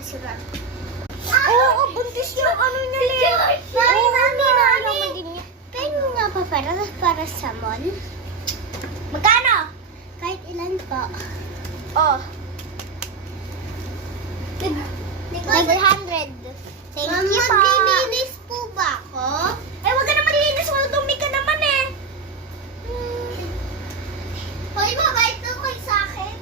sila. Oo, buntis yung ano niya, Len. Mami. Pwede nga pa para sa mall? Magkano? Kahit ilan po. Oh. 500. Thank you po. Maglilinis po ba ako? Ay, wag ka na maglinis. Dumi ka naman eh. Hoy, mabait na kayo sa akin.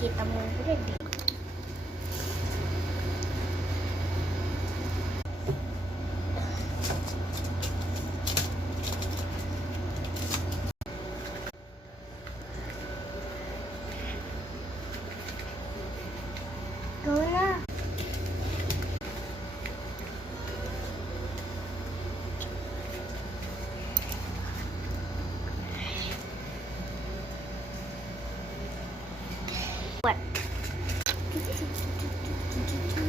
Kita mo yung bread eh. Go na. What?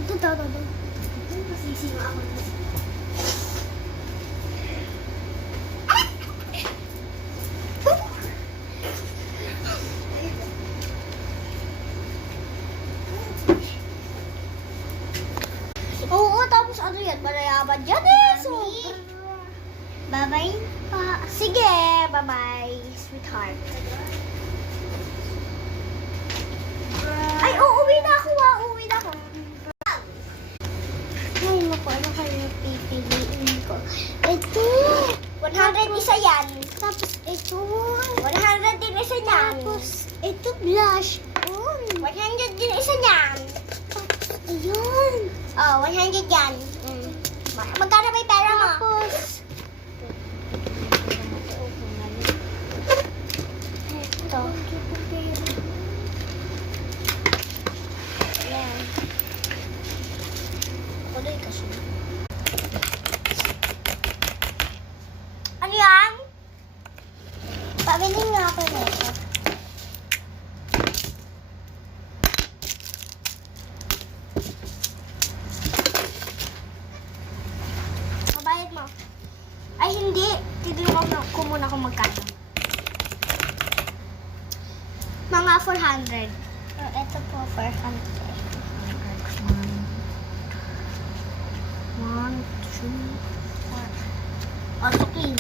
Totoo. Masisima ako. Oo, tapos ano yan? Malayaban dyan eh. So, Bye-bye pa. sige, bye-bye, sweetheart. Ay, uuwi na ako ah. Uuwi na ako. Ay, naku, ano kaya pipiliin ko? Ito. 100 isa yan. Tapos ito. 100 din isa niyan. Tapos ito blush on. 100 din isa niyan. Ayan. Oh, 100 yan. Magkano ba yung pera mo? Tapos ito. Ayan. Kuloy kasi. Ano yan? Pabili nga ako nito. Mabayad mo. Ay, hindi. Titignan ko muna kung magkano. Mga 400. Ito po, 400. 1, 2, 4. Oh, so clean.